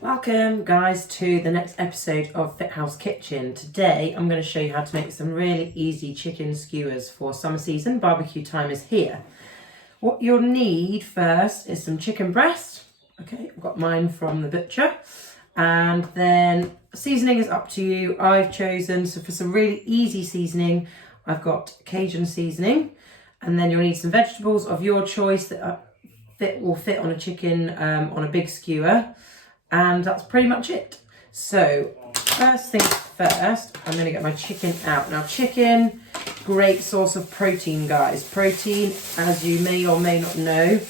Welcome guys to the next episode of Fit House Kitchen. Today I'm going to show you how to make some really easy chicken skewers for summer season. Barbecue time is here. What you'll need first is some chicken breast. Okay, I've got mine from the butcher. And then seasoning is up to you. I've chosen, so for some really easy seasoning, I've got Cajun seasoning. And then you'll need some vegetables of your choice that will fit on a chicken on a big skewer. And that's pretty much it. So first things first, I'm going to get my chicken out. Now chicken, great source of protein, guys. Protein, as you may or may not know,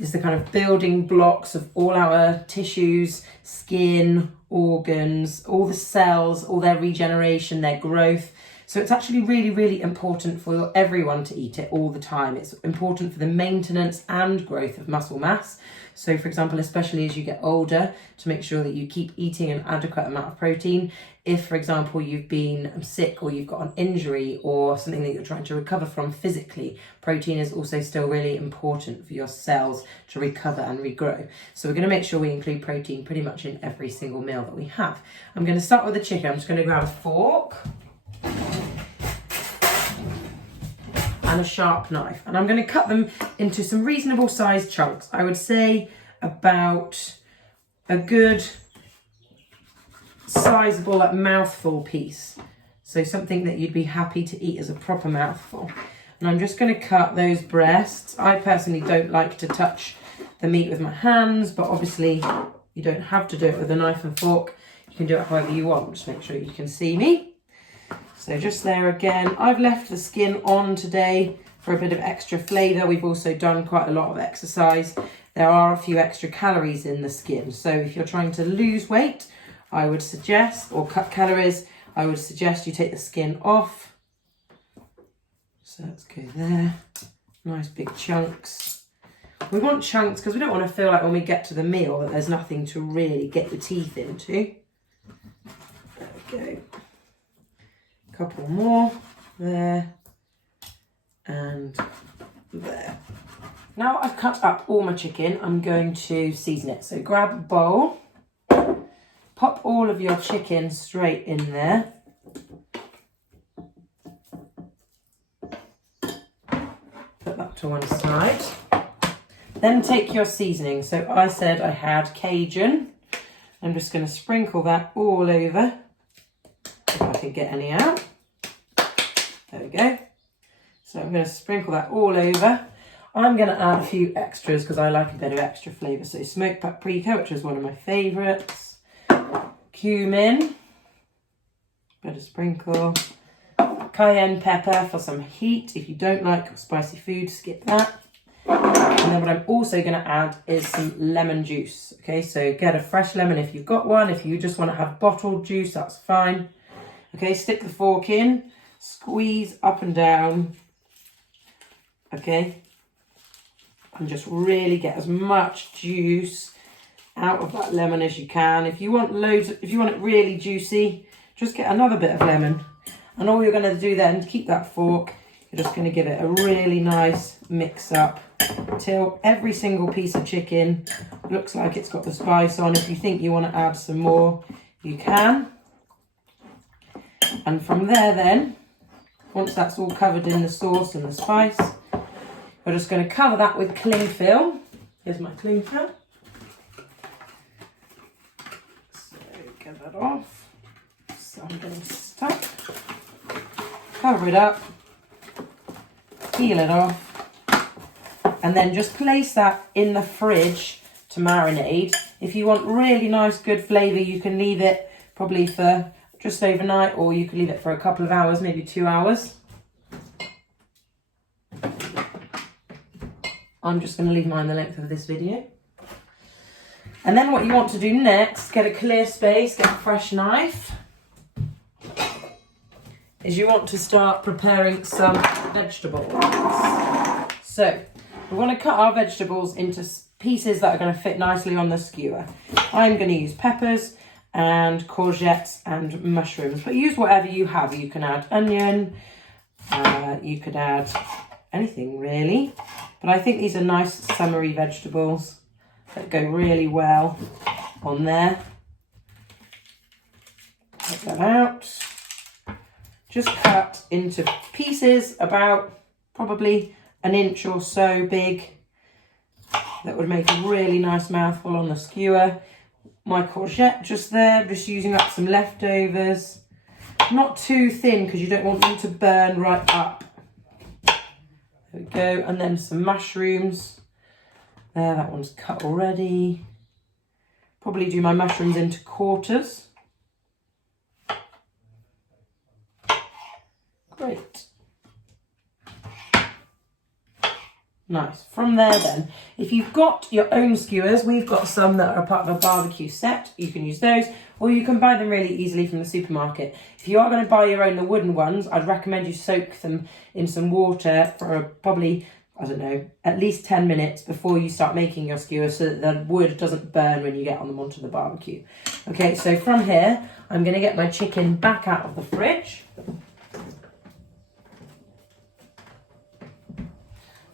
is the kind of building blocks of all our tissues, skin, organs, all the cells, all their regeneration, their growth. So it's actually really, really important for everyone to eat it all the time. It's important for the maintenance and growth of muscle mass. So for example, especially as you get older, to make sure that you keep eating an adequate amount of protein. If, for example, you've been sick or you've got an injury or something that you're trying to recover from physically, protein is also still really important for your cells to recover and regrow. So we're going to make sure we include protein pretty much in every single meal that we have. I'm going to start with the chicken. I'm just going to grab a fork and a sharp knife, and I'm going to cut them into some reasonable sized chunks. I would say about a good sizable mouthful piece, so something that you'd be happy to eat as a proper mouthful. And I'm just going to cut those breasts. I personally don't like to touch the meat with my hands, but obviously you don't have to do it with a knife and fork. You can do it however you want. Just make sure you can see me. So just there again, I've left the skin on today for a bit of extra flavour. We've also done quite a lot of exercise. There are a few extra calories in the skin. So if you're trying to lose weight, I would suggest, or cut calories, I would suggest you take the skin off. So let's go there. Nice big chunks. We want chunks because we don't want to feel like when we get to the meal that there's nothing to really get your teeth into. There we go. Couple more there and there. Now I've cut up all my chicken, I'm going to season it. So grab a bowl, pop all of your chicken straight in there. Put that to one side. Then take your seasoning. So I said I had Cajun. I'm just going to sprinkle that all over. If I can get any out. There we go. So I'm going to sprinkle that all over. I'm going to add a few extras because I like a bit of extra flavour. So smoked paprika, which is one of my favourites. Cumin. Bit of sprinkle. Cayenne pepper for some heat. If you don't like spicy food, skip that. And then what I'm also going to add is some lemon juice. Okay, so get a fresh lemon if you've got one. If you just want to have bottled juice, that's fine. Okay, stick the fork in, squeeze up and down, okay, and just really get as much juice out of that lemon as you can. If you want if you want it really juicy, just get another bit of lemon. And all you're going to do then, to keep that fork, you're just going to give it a really nice mix up till every single piece of chicken looks like it's got the spice on. If you think you want to add some more, you can. And from there then, once that's all covered in the sauce and the spice, we're just going to cover that with cling film. Here's my cling film. So get that off. So I'm getting stuck. Cover it up. Peel it off. And then just place that in the fridge to marinate. If you want really nice, good flavour, you can leave it probably for just overnight, or you can leave it for a couple of hours, maybe 2 hours. I'm just going to leave mine the length of this video. And then what you want to do next, get a clear space, get a fresh knife, is you want to start preparing some vegetables. So we want to cut our vegetables into pieces that are going to fit nicely on the skewer. I'm going to use peppers and courgettes and mushrooms, but use whatever you have. You can add onion, you could add anything really, but I think these are nice summery vegetables that go really well on there. Take that out. Just cut into pieces about probably an inch or so big. That would make a really nice mouthful on the skewer. My courgette just there, I'm just using up some leftovers. Not too thin because you don't want them to burn right up. There we go, and then some mushrooms. There, that one's cut already. Probably do my mushrooms into quarters. Great. Nice. From there then, if you've got your own skewers, we've got some that are part of a barbecue set. You can use those, or you can buy them really easily from the supermarket. If you are going to buy your own, the wooden ones, I'd recommend you soak them in some water for probably, I don't know, at least 10 minutes before you start making your skewers so that the wood doesn't burn when you get on them onto the barbecue. Okay, so from here, I'm going to get my chicken back out of the fridge.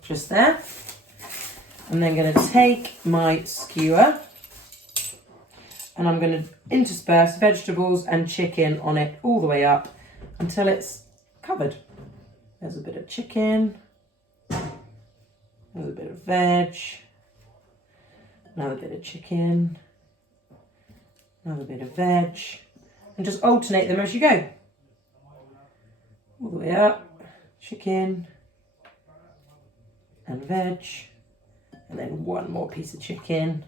Just there. I'm then going to take my skewer and I'm going to intersperse vegetables and chicken on it all the way up until it's covered. There's a bit of chicken, there's a bit of veg, another bit of chicken, another bit of veg, and just alternate them as you go. All the way up, chicken, and veg, and then one more piece of chicken.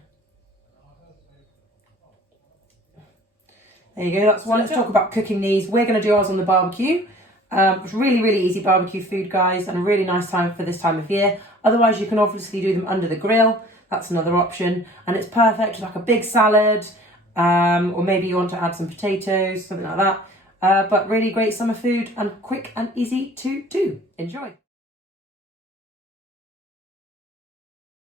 There you go, that's one. Let's talk about cooking these. We're going to do ours on the barbecue. It's really, really easy barbecue food, guys, and a really nice time for this time of year. Otherwise, you can obviously do them under the grill. That's another option, and it's perfect with like a big salad, or maybe you want to add some potatoes, something like that. But really great summer food and quick and easy to do. Enjoy.